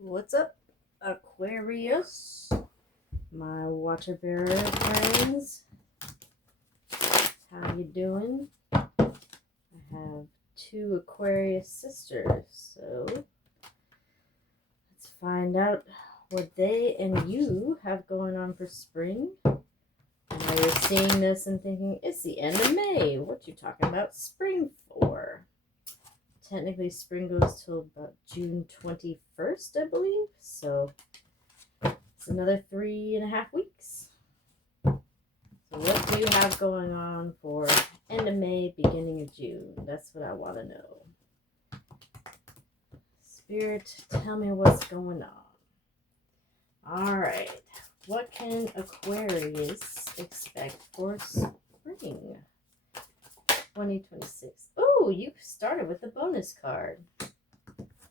What's up, Aquarius? My water bearer friends. How you doing? I have two Aquarius sisters, so let's find out what they and you have going on for spring. I know you're seeing this and thinking, it's the end of May. What you talking about spring for? Technically, spring goes till about June 21st, I believe. So it's another 3.5 weeks. So what do you have going on for end of May, beginning of June? That's what I want to know. Spirit, tell me what's going on. All right. What can Aquarius expect for spring 2026? Oh, you started with the bonus card.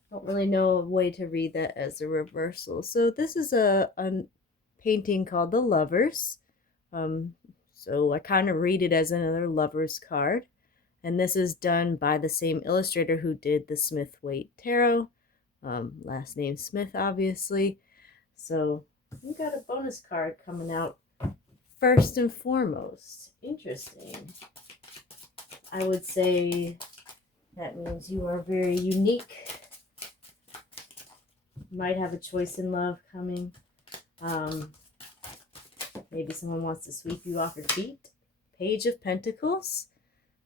Don't really know a way to read that as a reversal. So this is a painting called The Lovers. So I kind of read it as another Lovers card. And this is done by the same illustrator who did the Smith-Waite Tarot. Last name Smith, obviously. So we got a bonus card coming out first and foremost. Interesting. I would say that means you are very unique. Might have a choice in love coming. Maybe someone wants to sweep you off your feet. Page of Pentacles.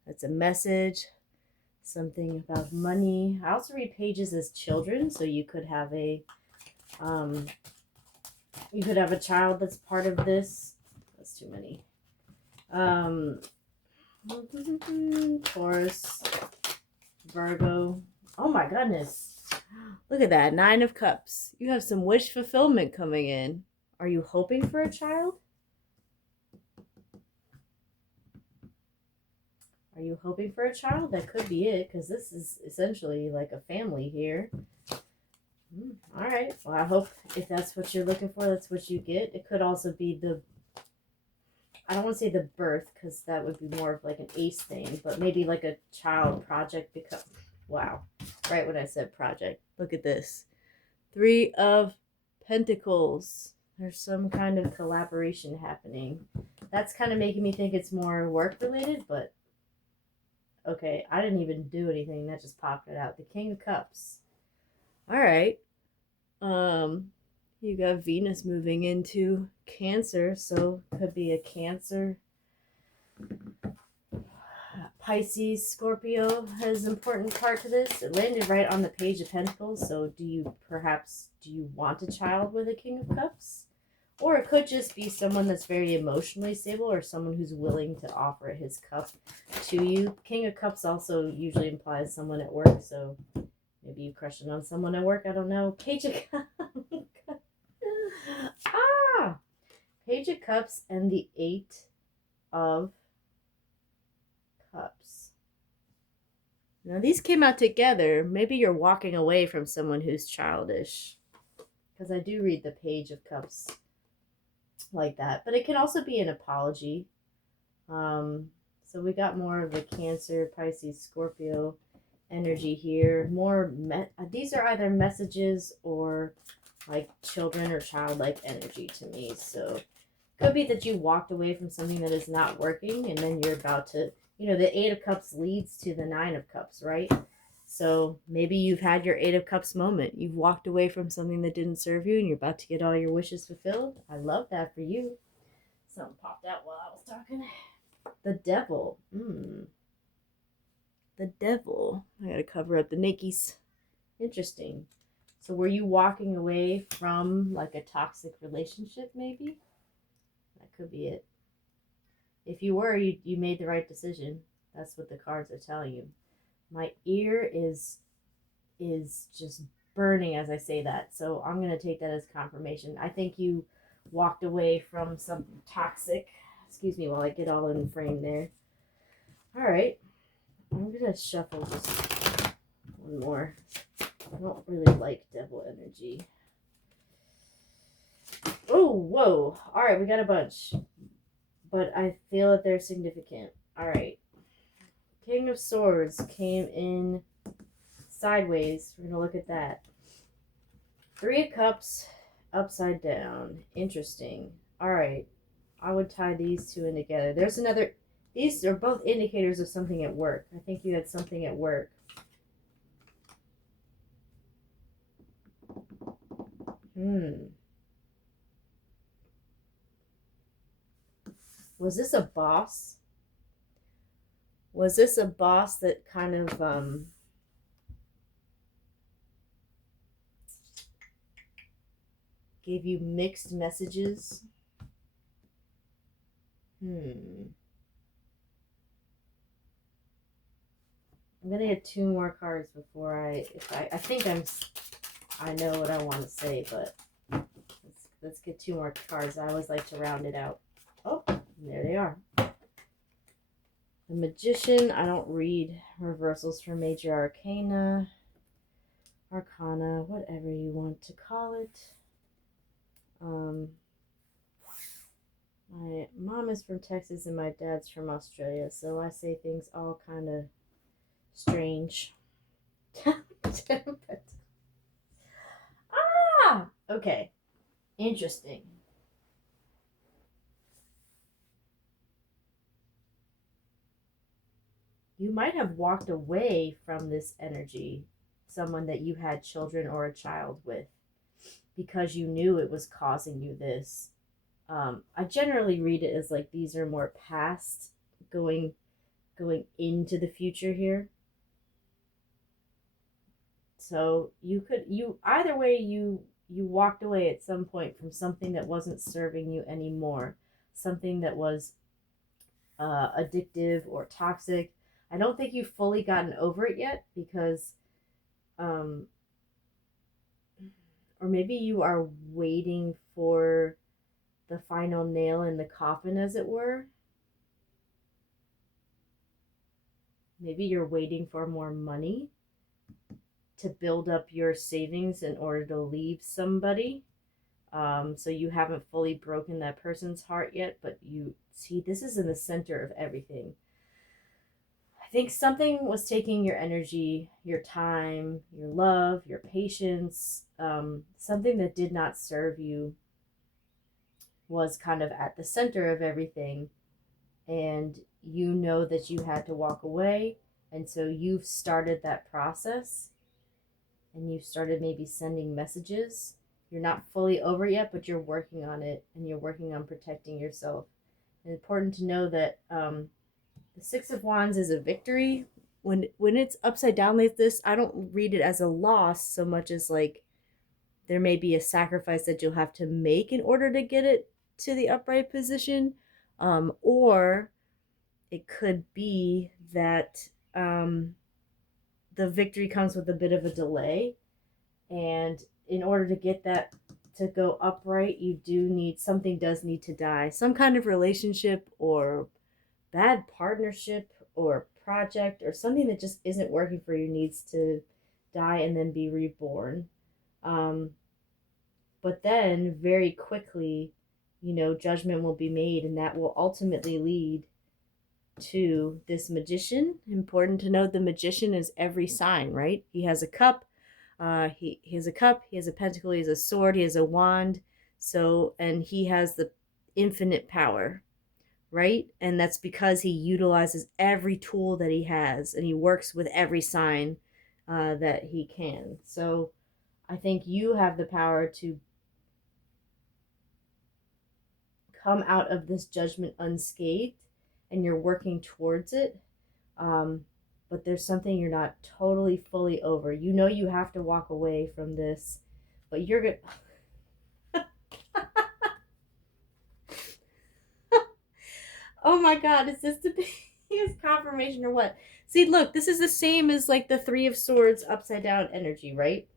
That's a message. Something about money. I also read pages as children, so you could have a child that's part of this. That's too many. Taurus, Virgo. Oh my goodness. Look at that. 9 of Cups. You have some wish fulfillment coming in. Are you hoping for a child? Are you hoping for a child? That could be it, because this is essentially like a family here. All right. Well, I hope if that's what you're looking for, that's what you get. It could also be I don't want to say the birth, because that would be more of like an ace thing, but maybe like a child project wow. Right when I said project. Look at this. 3 of Pentacles. There's some kind of collaboration happening. That's kind of making me think it's more work related, but okay, I didn't even do anything. That just popped it out. The King of Cups. All right. You got Venus moving into Cancer, so could be a Cancer. Pisces, Scorpio has an important part to this. It landed right on the Page of Pentacles, so do you want a child with a King of Cups? Or it could just be someone that's very emotionally stable, or someone who's willing to offer his cup to you. King of Cups also usually implies someone at work, so maybe you crushing on someone at work. I don't know. Page of Cups. Page of Cups and the 8 of Cups. Now these came out together. Maybe you're walking away from someone who's childish, because I do read the Page of Cups like that, but it can also be an apology. So we got more of the Cancer, Pisces, Scorpio energy here. These are either messages or like children or childlike energy to me. So could be that you walked away from something that is not working, and then you're about to, the 8 of Cups leads to the 9 of Cups, right? So maybe you've had your 8 of Cups moment. You've walked away from something that didn't serve you, and you're about to get all your wishes fulfilled. I love that for you. Something popped out while I was talking. The Devil. The Devil. I gotta cover up the Nikes. Interesting. So were you walking away from like a toxic relationship, maybe? That could be it. If you were, you made the right decision. That's what the cards are telling you. My ear is just burning as I say that, so I'm going to take that as confirmation. I think you walked away from something toxic. Excuse me while I get all in frame there. All right. I'm going to shuffle just one more. I don't really like devil energy. Oh, whoa. All right, we got a bunch, but I feel that they're significant. All right. King of Swords came in sideways. We're going to look at that. Three of Cups upside down. Interesting. All right. I would tie these two in together. There's another. These are both indicators of something at work. I think you had something at work. Was this a boss? Was this a boss that kind of gave you mixed messages? I'm gonna get two more cards before I think I know what I want to say, but let's get two more cards. I always like to round it out. Oh, there they are. The Magician. I don't read reversals for major arcana, whatever you want to call it. My mom is from Texas and my dad's from Australia, so I say things all kind of strange. Ah! Okay. Interesting. You might have walked away from this energy, someone that you had children or a child with, because you knew it was causing you this. I generally read it as like these are more past, going into the future here. So you either way you walked away at some point from something that wasn't serving you anymore, something that was addictive or toxic. I don't think you've fully gotten over it yet because, or maybe you are waiting for the final nail in the coffin, as it were. Maybe you're waiting for more money to build up your savings in order to leave somebody. So you haven't fully broken that person's heart yet, but you see, this is in the center of everything. I think something was taking your energy, your time, your love, your patience. Something that did not serve you was kind of at the center of everything. And you know that you had to walk away. And so you've started that process and you started maybe sending messages. You're not fully over yet, but you're working on it and you're working on protecting yourself. It's important to know that the Six of Wands is a victory. When it's upside down like this, I don't read it as a loss so much as like there may be a sacrifice that you'll have to make in order to get it to the upright position, or it could be that the victory comes with a bit of a delay, and in order to get that to go upright, you do need something does need to die, some kind of relationship or bad partnership or project or something that just isn't working for you needs to die and then be reborn. But then very quickly, judgment will be made, and that will ultimately lead to this Magician. Important to note, the Magician is every sign, right? He has a cup. He has a cup. He has a pentacle. He has a sword. He has a wand. So, and he has the infinite power, right? And that's because he utilizes every tool that he has, and he works with every sign that he can. So, I think you have the power to come out of this judgment unscathed, and you're working towards it. But there's something you're not totally fully over. You know you have to walk away from this, but you're good. Oh my God, is this the biggest confirmation or what? See, look, this is the same as like the Three of Swords upside down energy, right?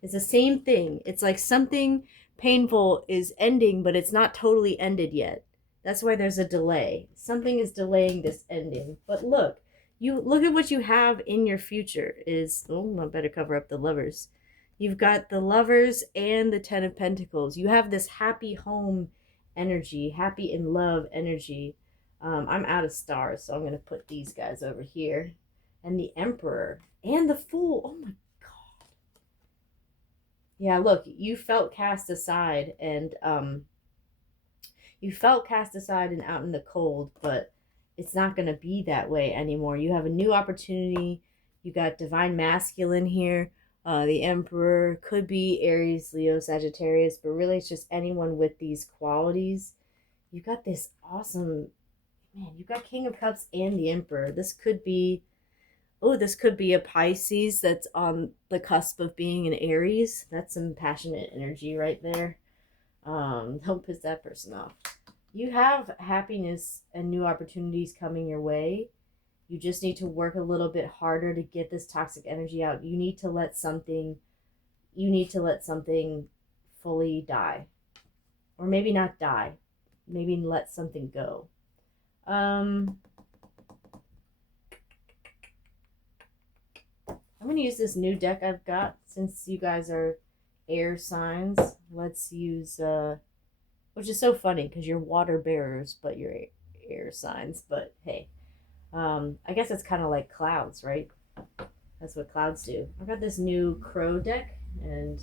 It's the same thing. It's like something painful is ending, but it's not totally ended yet. That's why there's a delay. Something is delaying this ending. But look, you look at what you have in your future is, oh, I better cover up the Lovers. You've got the Lovers and the Ten of Pentacles. You have this happy home energy, happy in love energy. I'm out of stars, so I'm going to put these guys over here. And the Emperor and the Fool. Oh my, Yeah, look, you felt cast aside and out in the cold, but it's not going to be that way anymore. You have a new opportunity. You got divine masculine here. The emperor could be Aries, Leo, Sagittarius, but really it's just anyone with these qualities. You got this awesome, man, you got King of Cups and the emperor. This could be a Pisces that's on the cusp of being an Aries. That's some passionate energy right there. Don't piss that person off. You have happiness and new opportunities coming your way. You just need to work a little bit harder to get this toxic energy out. You need to let something fully die. Or maybe not die. Maybe let something go. I'm going to use this new deck I've got since you guys are air signs. Let's use which is so funny because you're water bearers, but you're air signs. But hey, I guess it's kind of like clouds, right? That's what clouds do. I've got this new crow deck, and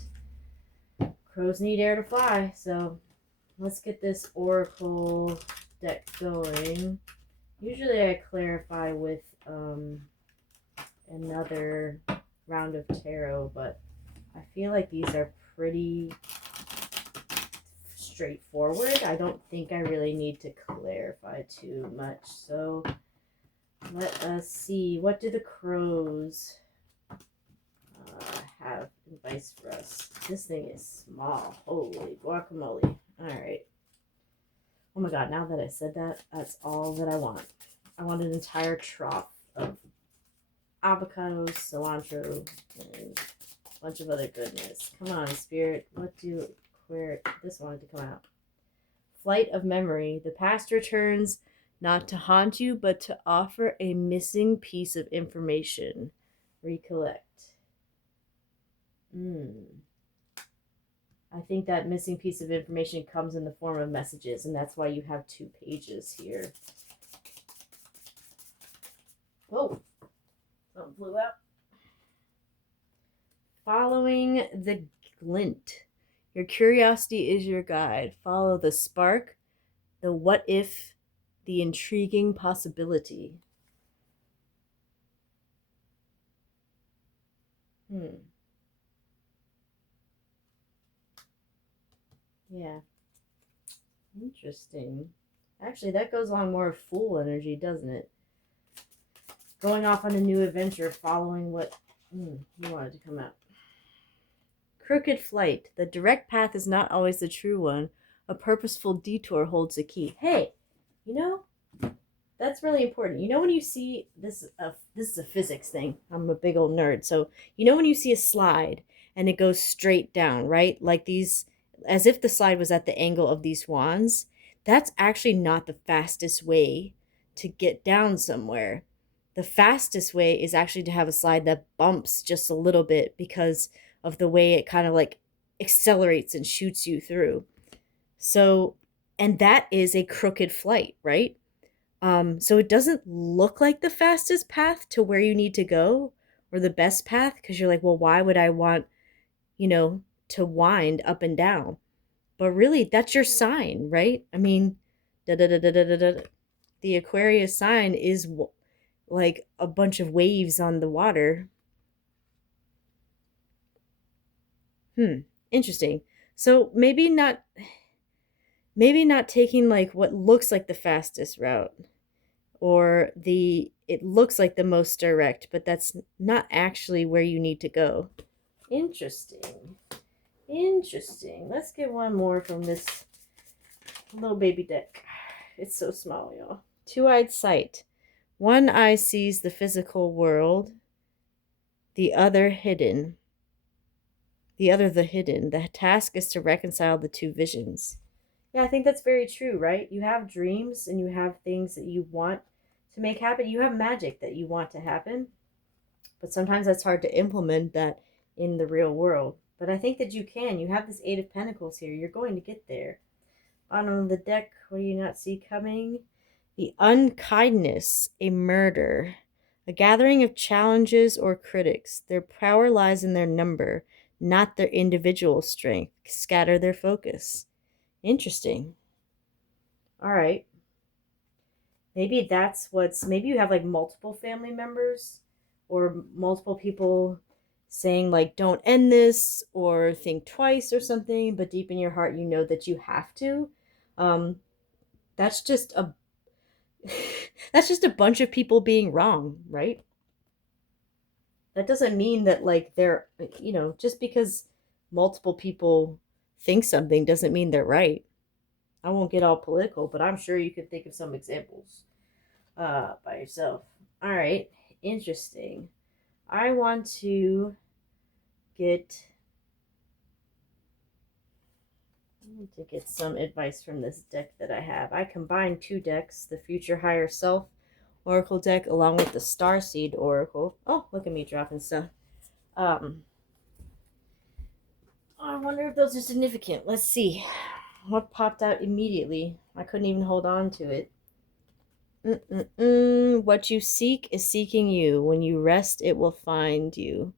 crows need air to fly. So let's get this oracle deck going. Usually I clarify with another round of tarot, but I feel like these are pretty straightforward. I don't think I really need to clarify too much. So let us see. What do the crows have advice for us? This thing is small. Holy guacamole. All right. Oh my god, now that I said that, that's all that I want. I want an entire trough of avocados, cilantro, and a bunch of other goodness. Come on, Spirit. Where this wanted to come out. Flight of memory. The past returns not to haunt you, but to offer a missing piece of information. Recollect. I think that missing piece of information comes in the form of messages, and that's why you have 2 pages here. Whoa. Something flew out. Following the glint. Your curiosity is your guide. Follow the spark, the what if, the intriguing possibility. Yeah. Interesting. Actually, that goes on more fool energy, doesn't it? Going off on a new adventure, following what you wanted to come out. Crooked flight. The direct path is not always the true one. A purposeful detour holds the key. Hey, that's really important. When you see this is a physics thing. I'm a big old nerd. So, when you see a slide and it goes straight down, right? Like these, as if the slide was at the angle of these wands, that's actually not the fastest way to get down somewhere. The fastest way is actually to have a slide that bumps just a little bit because of the way it kind of like accelerates and shoots you through. So, and that is a crooked flight, right? So it doesn't look like the fastest path to where you need to go or the best path because you're like, well, why would I want, to wind up and down? But really, that's your sign, right? I mean, the Aquarius sign is like a bunch of waves on the water. Interesting. So maybe not taking like what looks like the fastest route or it looks like the most direct, but that's not actually where you need to go. Interesting. Let's get one more from this little baby deck. It's so small, y'all. Two-eyed sight. One eye sees the physical world, the other the hidden. The task is to reconcile the 2 visions. Yeah, I think that's very true, right? You have dreams and you have things that you want to make happen. You have magic that you want to happen. But sometimes that's hard to implement that in the real world. But I think that you can. You have this 8 of Pentacles here. You're going to get there. Bottom of the deck, what do you not see coming? The unkindness, a murder. A gathering of challenges or critics. Their power lies in their number. not their individual strength. Scatter their focus. Interesting. All right. Maybe that's maybe you have like multiple family members or multiple people saying like, don't end this or think twice or something, but deep in your heart, you know that you have to. That's just a, that's just a bunch of people being wrong, right? That doesn't mean that like they're, just because multiple people think something doesn't mean they're right. I won't get all political, but I'm sure you could think of some examples by yourself. All right, interesting. I want to get some advice from this deck that I have. I combined two decks, the Future Higher Self Oracle deck along with the Starseed Oracle. Oh, look at me dropping stuff. I wonder if those are significant. Let's see. What popped out immediately? I couldn't even hold on to it. What you seek is seeking you. When you rest, it will find you.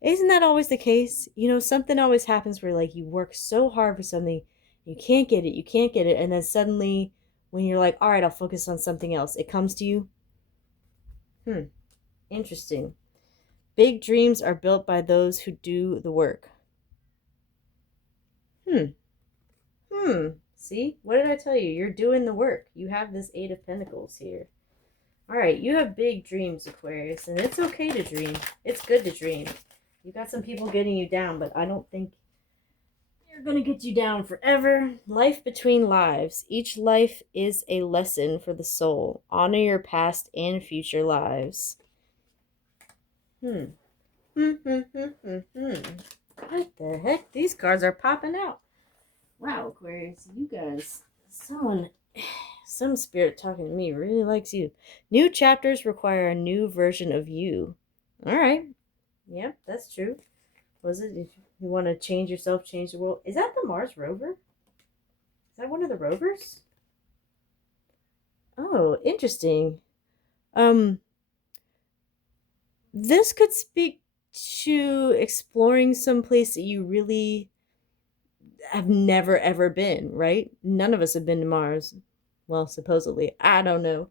Isn't that always the case? Something always happens where like you work so hard for something, you can't get it, and then suddenly when you're like, all right, I'll focus on something else, it comes to you. Interesting. Big dreams are built by those who do the work. See? What did I tell you? You're doing the work. You have this Eight of Pentacles here. All right, you have big dreams, Aquarius, and it's okay to dream. It's good to dream. You got some people getting you down, but I don't think you're going to get you down forever. Life between lives. Each life is a lesson for the soul. Honor your past and future lives. What the heck? These cards are popping out. Wow, Aquarius, you guys, some spirit talking to me really likes you. New chapters require a new version of you. All right. Yep, that's true. Was it? If you want to change yourself, change the world. Is that the Mars rover? Is that one of the rovers? Oh, interesting. This could speak to exploring some place that you really have never ever been, right? None of us have been to Mars. Well, supposedly. I don't know.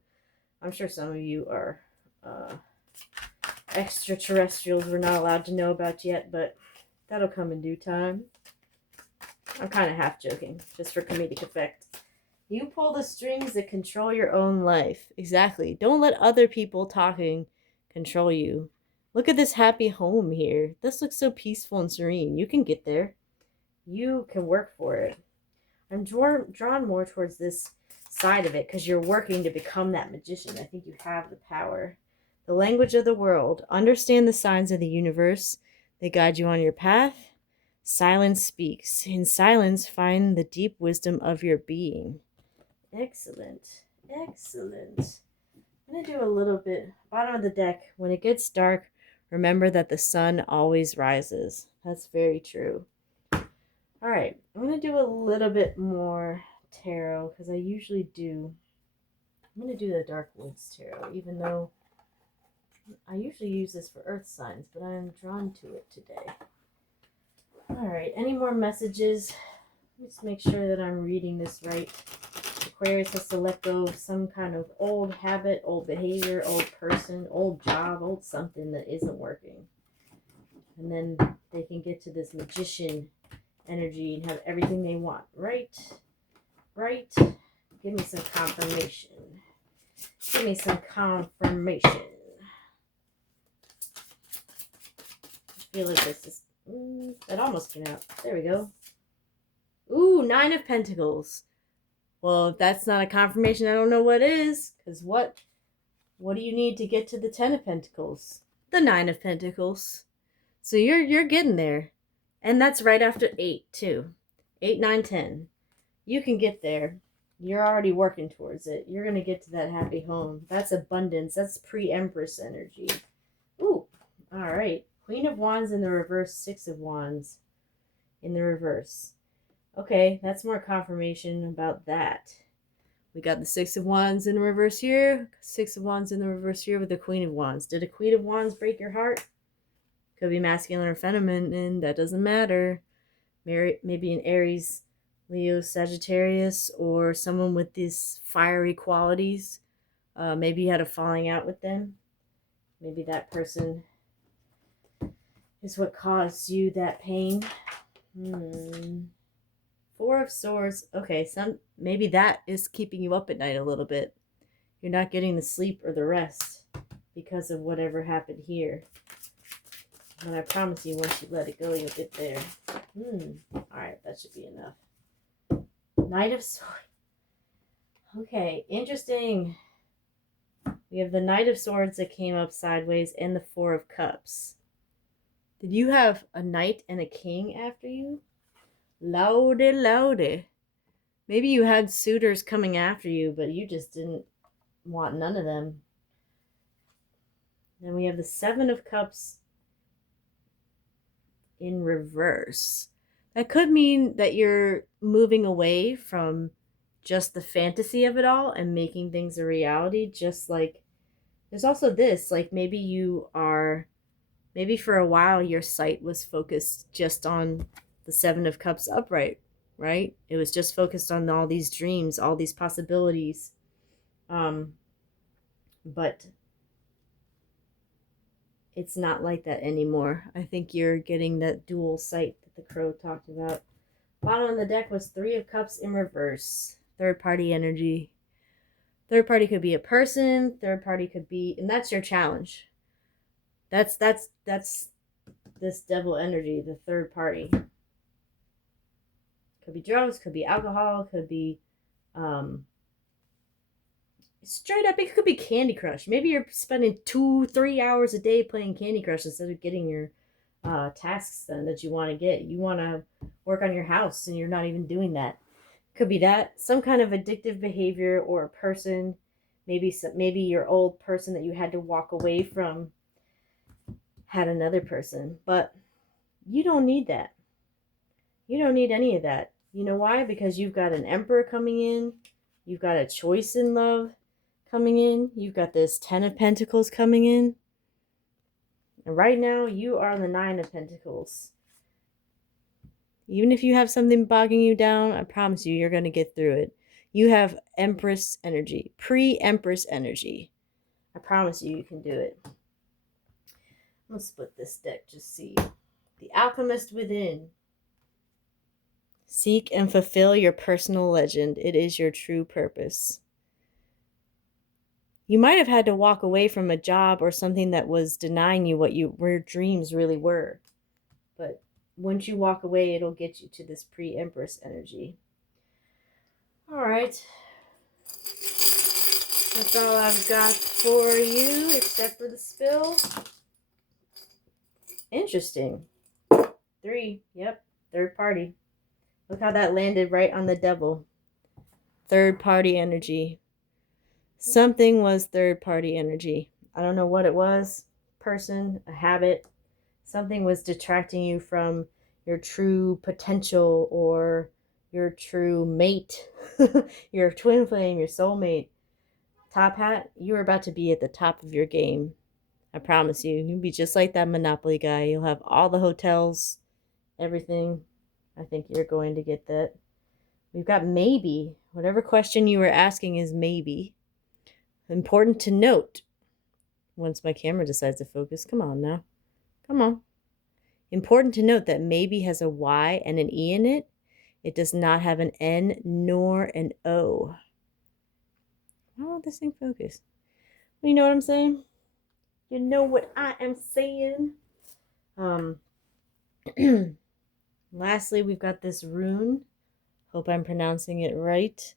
I'm sure some of you are extraterrestrials we're not allowed to know about yet, but that'll come in due time. I'm kind of half joking, just for comedic effect. You pull the strings that control your own life. Exactly. Don't let other people talking control you. Look at this happy home here. This looks so peaceful and serene. You can get there. You can work for it. I'm drawn more towards this side of it because you're working to become that magician. I think you have the power. The language of the world. Understand the signs of the universe. They guide you on your path. Silence speaks. In silence, find the deep wisdom of your being. Excellent. Excellent. I'm going to do a little bit. Bottom of the deck. When it gets dark, remember that the sun always rises. That's very true. All right. I'm going to do a little bit more tarot because I usually do. I'm going to do the Dark Woods Tarot, even though I usually use this for earth signs, but I'm drawn to it today. All right. Any more messages? Let's make sure that I'm reading this right. Aquarius has to let go of some kind of old habit, old behavior, old person, old job, old something that isn't working. And then they can get to this magician energy and have everything they want. Right? Right? Give me some confirmation. Give me some confirmation. I feel like this is... that almost came out. There we go. Ooh, 9 of Pentacles. Well, if that's not a confirmation, I don't know what is. Because what do you need to get to the 10 of Pentacles? The 9 of Pentacles. So you're getting there. And that's right after 8, too. 8, 9, 10. You can get there. You're already working towards it. You're going to get to that happy home. That's abundance. That's pre-Empress energy. Ooh, all right. Queen of Wands in the reverse, 6 of Wands in the reverse. Okay, that's more confirmation about that. We got the 6 of Wands in the reverse here. 6 of Wands in the reverse here with the Queen of Wands. Did a Queen of Wands break your heart? Could be masculine or feminine, that doesn't matter. Maybe an Aries, Leo, Sagittarius, or someone with these fiery qualities. Maybe you had a falling out with them. Maybe that person is what caused you that pain. Four of Swords. Okay, maybe that is keeping you up at night a little bit. You're not getting the sleep or the rest because of whatever happened here. And I promise you, once you let it go, you'll get there. Alright, that should be enough. Knight of Swords. Okay, interesting. We have the Knight of Swords that came up sideways and the Four of Cups. Did you have a Knight and a King after you? Lordy, lordy. Maybe you had suitors coming after you, but you just didn't want none of them. Then we have the Seven of Cups in reverse. That could mean that you're moving away from just the fantasy of it all and making things a reality. Just like there's also this, like maybe for a while your sight was focused just on the Seven of Cups upright, right? It was just focused on all these dreams, all these possibilities. But it's not like that anymore. I think you're getting that dual sight that the crow talked about. Bottom of the deck was Three of Cups in reverse. Third party energy. Third party could be a person. Third party could be, and that's your challenge. That's this devil energy, the third party. Could be drugs, could be alcohol, could be straight up, it could be Candy Crush. Maybe you're spending 2-3 hours a day playing Candy Crush instead of getting your tasks done that you want to get. You want to work on your house and you're not even doing that. Could be that. Some kind of addictive behavior or a person. Maybe your old person that you had to walk away from had another person. But you don't need that. You don't need any of that. You know why? Because you've got an Emperor coming in. You've got a choice in love coming in. You've got this 10 of Pentacles coming in. And right now, you are the 9 of Pentacles. Even if you have something bogging you down, I promise you, you're going to get through it. You have Empress energy, pre-Empress energy. I promise you, you can do it. I'm going to split this deck, just see. The Alchemist Within. Seek and fulfill your personal legend. It is your true purpose. You might have had to walk away from a job or something that was denying you what your dreams really were. But once you walk away, it'll get you to this pre-Empress energy. All right. That's all I've got for you, except for the spill. Interesting. 3. Yep. Third party. Look how that landed right on the devil. Third party energy. Something was third party energy. I don't know what it was. Person, a habit. Something was detracting you from your true potential or your true mate. Your twin flame, your soulmate. Top hat, you are about to be at the top of your game. I promise you. You'll be just like that Monopoly guy. You'll have all the hotels, everything. I think you're going to get that. We've got maybe. Whatever question you were asking is maybe. Important to note. Once my camera decides to focus. Come on now. Come on. Important to note that maybe has a Y and an E in it. It does not have an N nor an O. Why won't this thing focus? You know what I'm saying? You know what I am saying? Lastly, we've got this rune. Hope I'm pronouncing it right.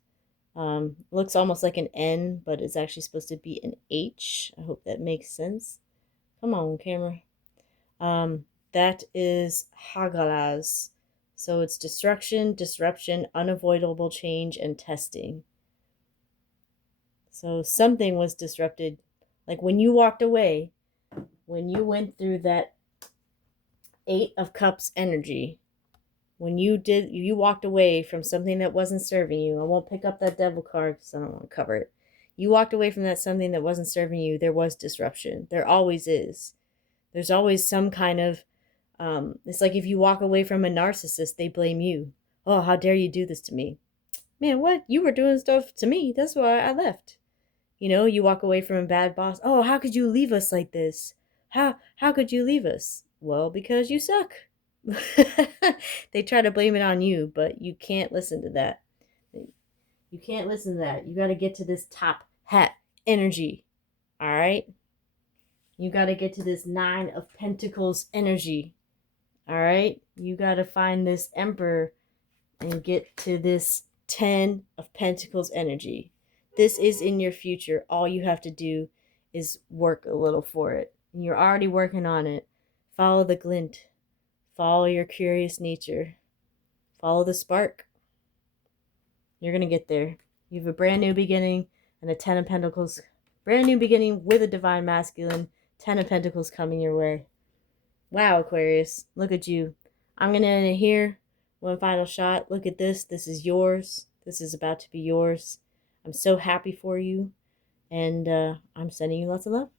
Looks almost like an N, but it's actually supposed to be an H. I hope that makes sense. Come on, camera. That is Hagalaz. So it's destruction, disruption, unavoidable change, and testing. So something was disrupted. Like when you walked away, when you went through that 8 of Cups energy, when you walked away from something that wasn't serving you. I won't pick up that devil card because I don't want to cover it. You walked away from that something that wasn't serving you. There was disruption. There always is. There's always some kind of, it's like if you walk away from a narcissist, they blame you. Oh, how dare you do this to me? Man, what? You were doing stuff to me. That's why I left. You know, you walk away from a bad boss. Oh, how could you leave us like this? How could you leave us? Well, because you suck. They try to blame it on you, but you can't listen to that. You can't listen to that. You got to get to this top hat energy. All right? You got to get to this 9 of Pentacles energy. All right? You got to find this Emperor and get to this 10 of Pentacles energy. This is in your future. All you have to do is work a little for it. And you're already working on it. Follow the glint. Follow your curious nature. Follow the spark. You're going to get there. You have a brand new beginning and a 10 of Pentacles. Brand new beginning with a divine masculine. 10 of Pentacles coming your way. Wow, Aquarius. Look at you. I'm going to end it here. One final shot. Look at this. This is yours. This is about to be yours. I'm so happy for you. And I'm sending you lots of love.